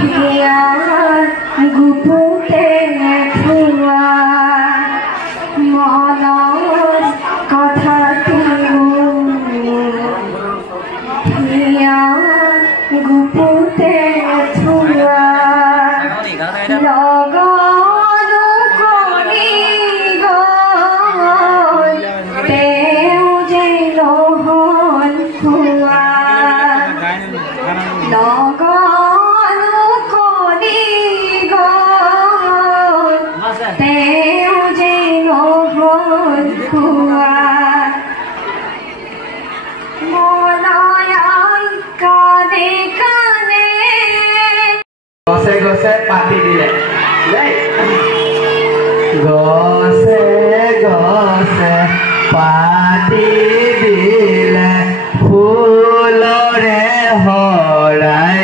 হিয়াৰ গুপুতে ধোঁয়া মনৰ কথাটো হিয়াৰ গুপুতে ধোঁয়া লগনো কৰি গ'ল তেওঁ যে নহ'ল খোৱা লগনো কৰি গ'ল তেওঁ যে নহ'ল খোৱা মনয় কানে কানে গছে গছে পাতি দিলে গছে গছে পাতি দিলে ফুলৰে হৰাই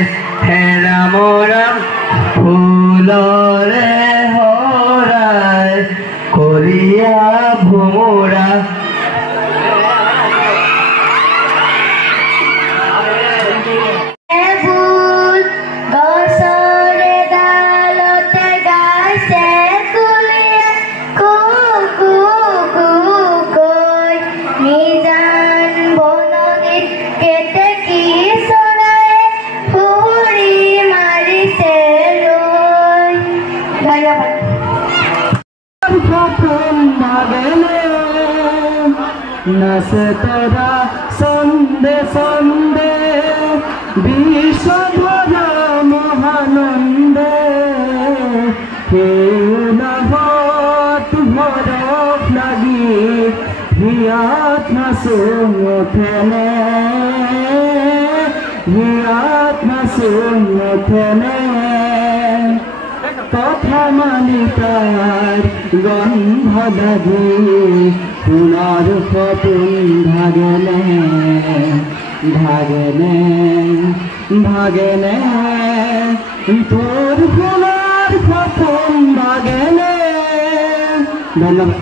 হেৰাম ৰাম ফুলৰে হৰাই কৰিয়া ভোমোৰা নাচে তোরা সন্দে সন্দে বিশ্বভরা মহানন্দে কেউ নভত ভরক লাগি হিয়াত নাচো মুঠেনে হিয়াত নাচো মুঠেনে কথা মানি তার গন্ধ লাগি সোনার সপোন ভাগেনে ভাগেনে ভাগেনে তোর সোনার সপোন ভাগেনে ধন্যবাদ।